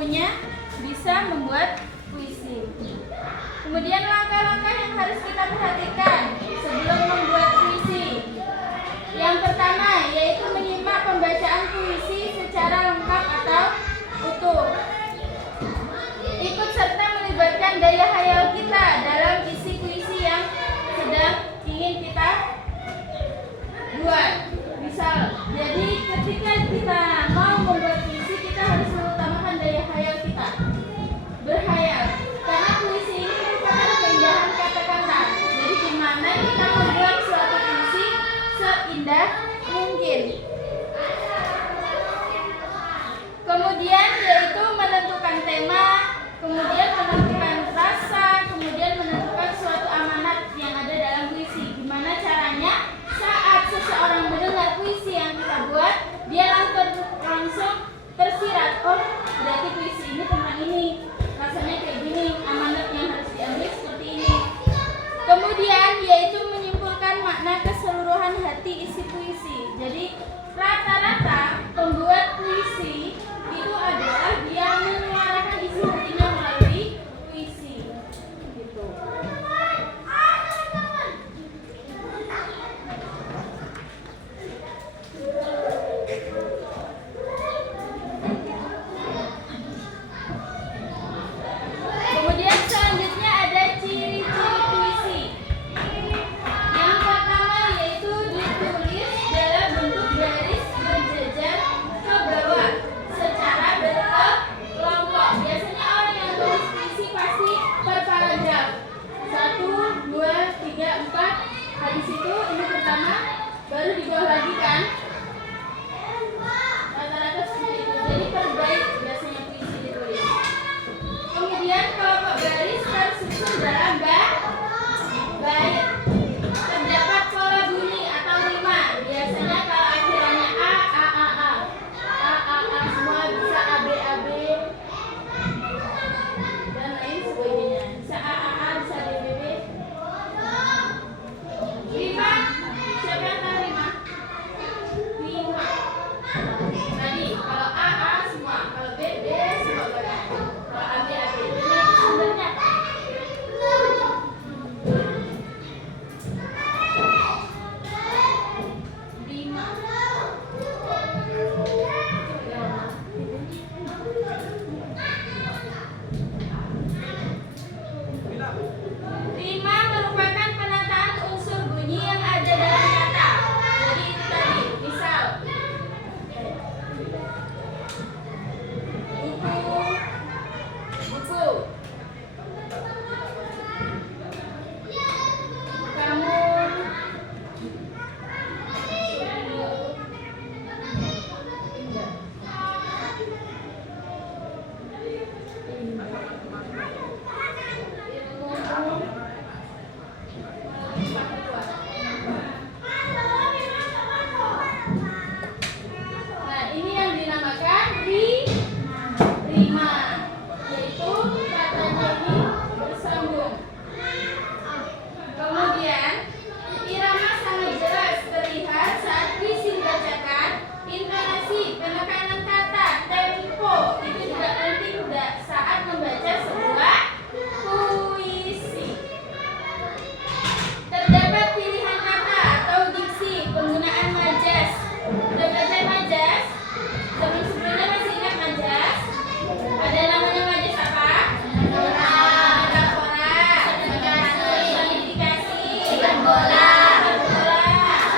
jagonya bisa membuat puisi. Kemudian langkah-langkah yang harus kita perhatikan sebelum membuat puisi. Yang pertama yaitu menyimak pembacaan puisi secara lengkap atau utuh. Ikut serta melibatkan daya hayal kita dalam isi puisi yang sedang ingin kita buat. Misal, jadi ketika kita mau membuat puisi, kita harus mengutamakan daya hayal kita. Berhayal, karena puisi ini merupakan keindahan kata-kata. Jadi gimana kita membuat suatu puisi seindah mungkin. Kemudian yaitu menentukan tema, kemudian menentukan rasa, kemudian menentukan suatu amanat yang ada dalam puisi. Gimana caranya saat seseorang mendengar puisi yang kita buat, dia langsung tersirat, oh berarti puisi ini tentang ini, rasanya kayak gini, amanat yang harus diambil seperti ini. Kemudian yaitu menyimpulkan makna keseluruhan hati isi puisi. Jadi rata-rata pembuat puisi itu adalah dia menyuarakan isi hatinya melalui puisi gitu. Kemudian selanjutnya ada ciri-ciri puisi. Yang pertama yaitu ditulis dalam bentuk garis berjejer ke bawah secara berkelompok. Biasanya orang yang tulis puisi pasti per paragraf 1, 2, 3, 4. Habis itu ini pertama, baru di bawah lagi kan. Rata-rata seperti itu. Jadi per bait biasanya puisi ditulis. Kemudian kelompok garis tersusun dalam bait. Terdapat pola bunyi atau rima. Biasanya kalau akhirannya A, semua bisa A, B, dan lain sebagainya. Bisa A, bisa B. Rima, siapa yang tahu rima? Rima. Tadi kalau A semua, kalau B semua bagian. Kalau A, B. Jadi sumbernya apa? Rima. Rima merupakan penataan unsur bunyi yang ada dalam kata. Jadi itu tadi, misal buku, kamu, nah ini yang dinamakan rima, yaitu katanya ini bersambung. Kemudian irama sangat jelas terlihat saat puisi dibacakan. Intonasi, penekanan kata, tempo itu juga penting saat membaca sebuah puisi. Terdapat pilihan kata atau diksi, penggunaan majas. Udah belajar majas? Zaman sebelumnya masih ingat majas? Ada namanya majas apa? Metafora, personifikasi, bola,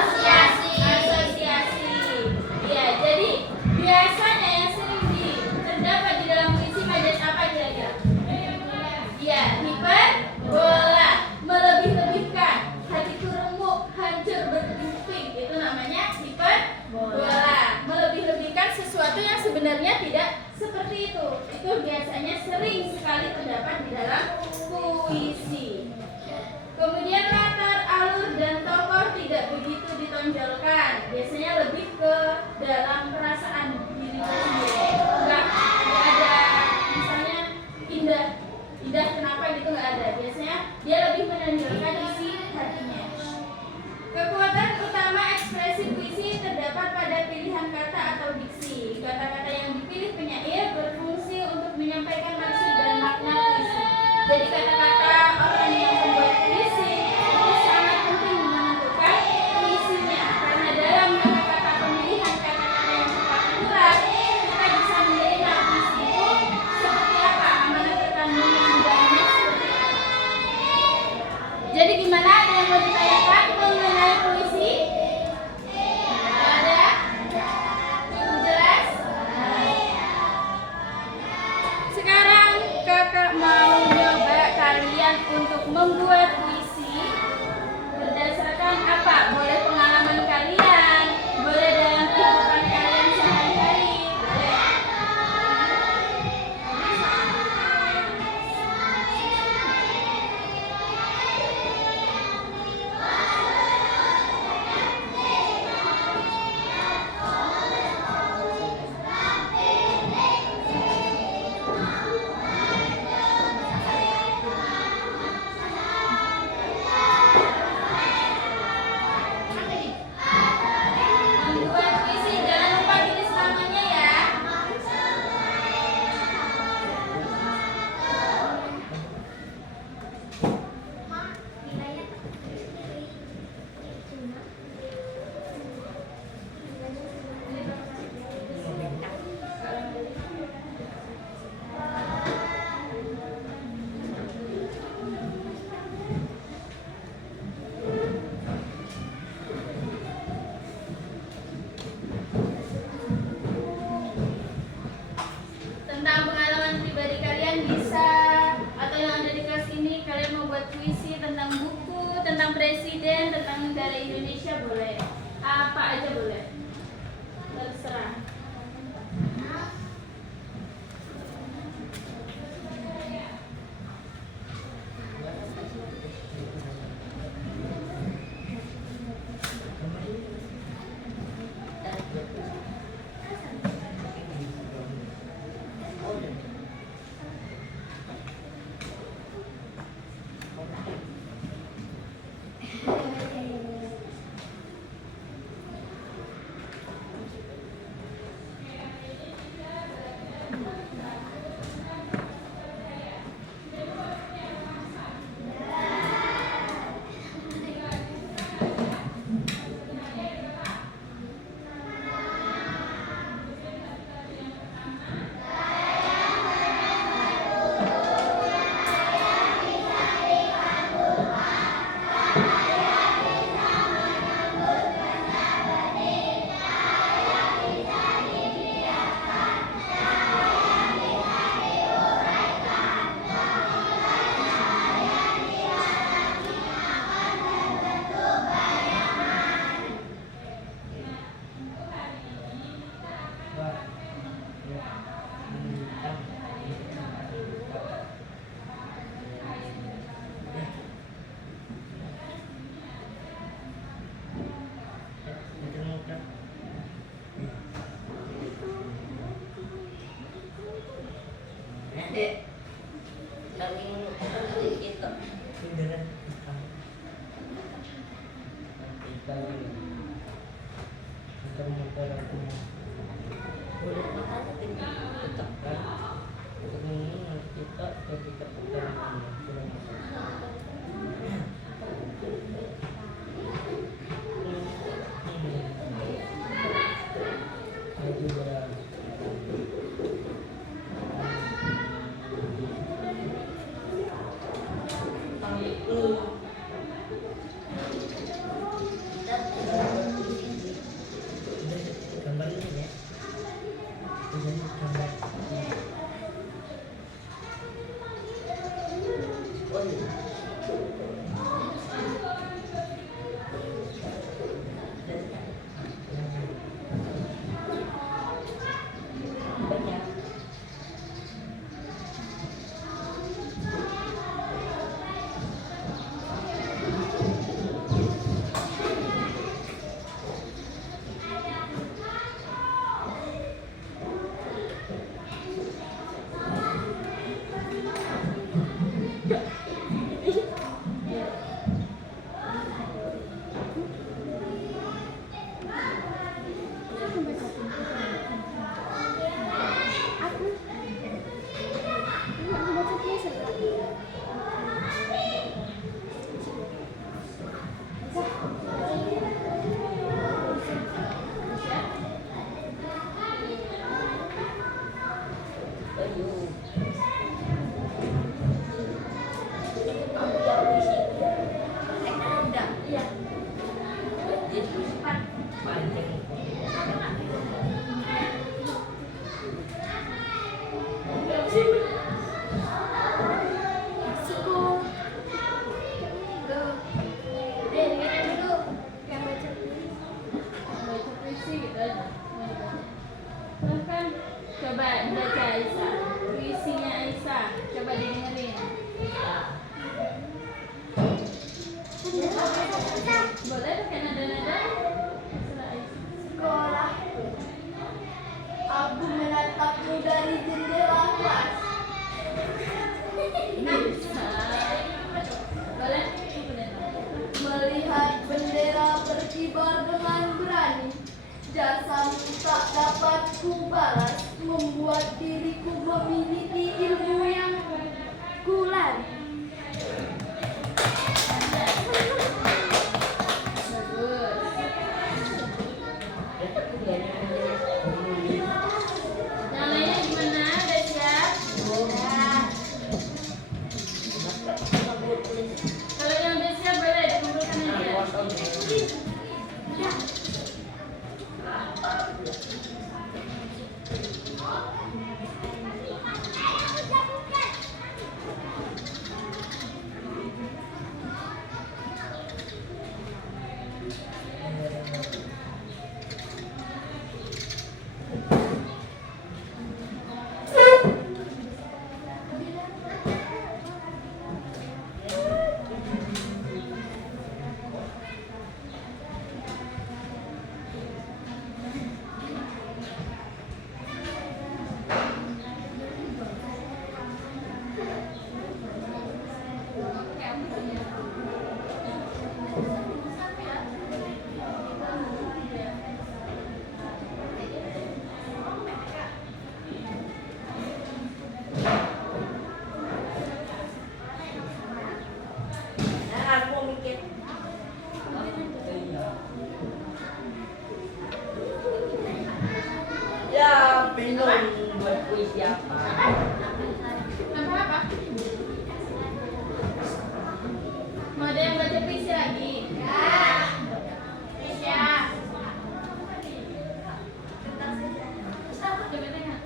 asosiasi. Ya, jadi biasanya yang sering terdapat di dalam puisi majas apa kira-kira? Ya, hiperbola, melebih-lebihkan, hatiku remuk, hancur, berkeping-keping. Itu namanya hiperbola, melebih-lebihkan sesuatu yang sebenarnya tidak seperti itu. Itu biasanya sering sekali terdapat di dalam puisi. Kemudian latar, alur, dan tokoh tidak begitu ditonjolkan. Biasanya lebih ke dalam perasaan diri sendiri. Enggak ada misalnya indah kenapa gitu, nggak ada. Biasanya dia lebih menonjolkan isi hatinya. Kekuatan utama ekspresi puisi terdapat pada pilihan kata atau diksi. Kata-kata yang dipilih penyair berfungsi untuk Saking itu. Beneran hitam. Hitam ini. Motor aku mau. Boleh makan tapi tetap Kan? Ini kita ketika pertama sudah masuk. Maju berang. Gambar ini ya. Ini gambar. Oh iya. Banyak. Bahkan coba baca Aisyah, puisinya Aisyah, coba didengerin. Boleh pakai nada-nada? Terserah Aisyah. Sekolah. Aku menatapmu dari jendela kelas. Bisa. Boleh? Melihat bendera berkibar dengan berani. Jasamu tak dapat ku balas, membuat diriku memiliki ilmu yang kulari. Yang lainnya gimana? Udah siap? Kalau yang udah siap boleh dikumpulkan aja. Ya, bingung buat puisi apa. Tambah apa? Mau ada yang baca puisi lagi? Ya. Coba tengok.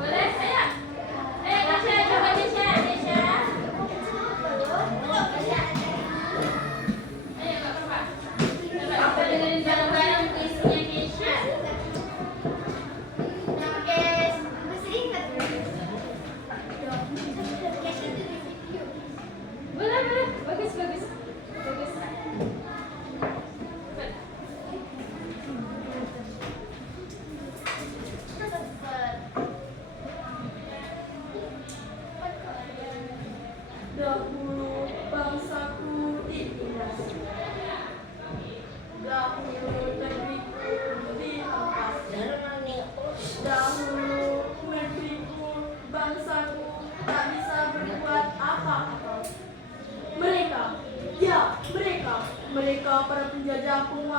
Boleh saya?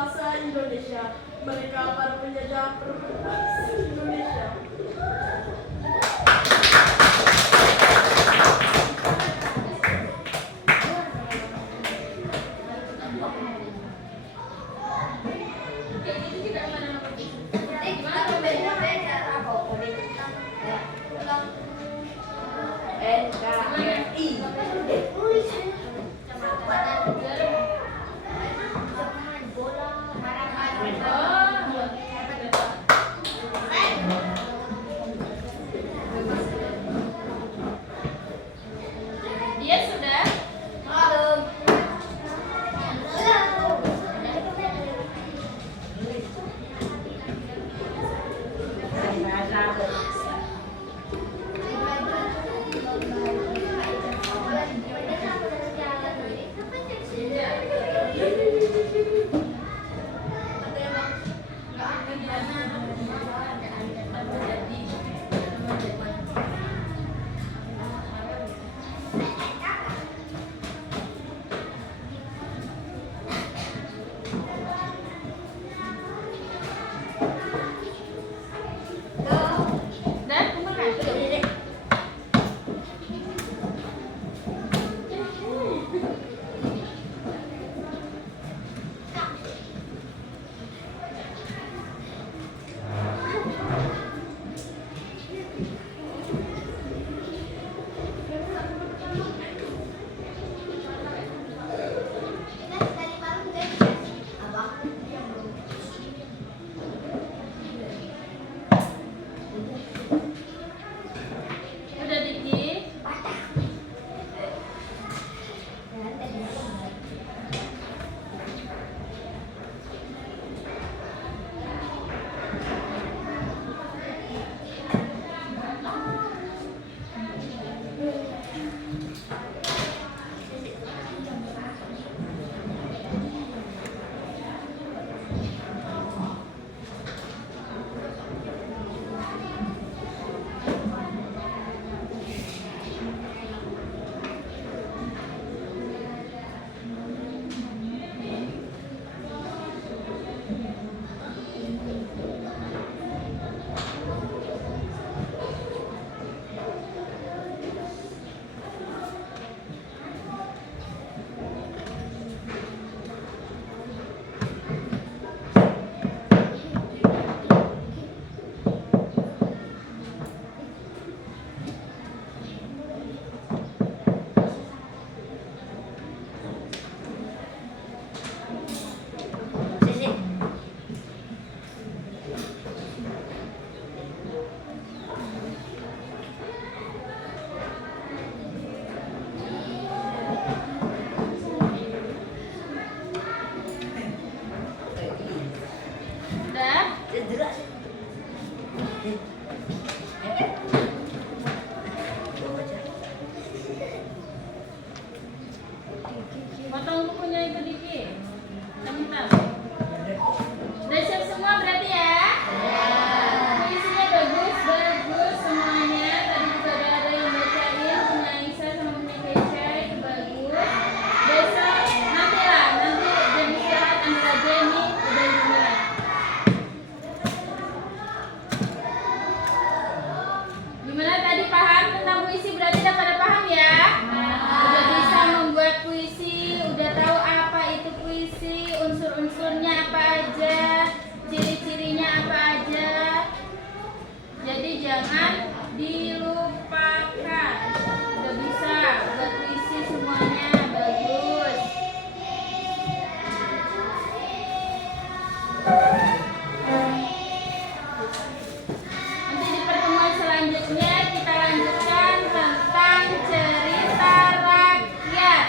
bangsa Indonesia. Mereka para penjajah perbekas Indonesia. NKRI. Dia sudah. Dan kumpulkan. Udah dikit. Udah. Potong bukunya itu dikit. Bentar. Udah siap semua berarti ya? Puisinya bagus, bagus semuanya. Tadi juga udah ada yang bacain, punya Isa sama punya Keisha, itu bagus. Besok nanti lah, nanti jam istirahat ambil aja nih, udah dimulai. Gimana tadi paham tentang puisi? Berarti udah pada paham ya? Udah bisa membuat puisi, udah tahu apa itu puisi, unsur-unsurnya apa aja, ciri-cirinya apa aja. Jadi jangan dilupakan. Udah bisa buat puisi semuanya, bagus. Nanti di pertemuan selanjutnya kita lanjutkan tentang cerita rakyat.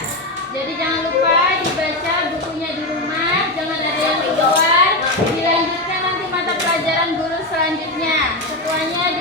Jadi jangan lupa dibaca bukunya di rumah, jangan ada yang keluar. Dilanjutkan nanti mata pelajaran guru selanjutnya. Semuanya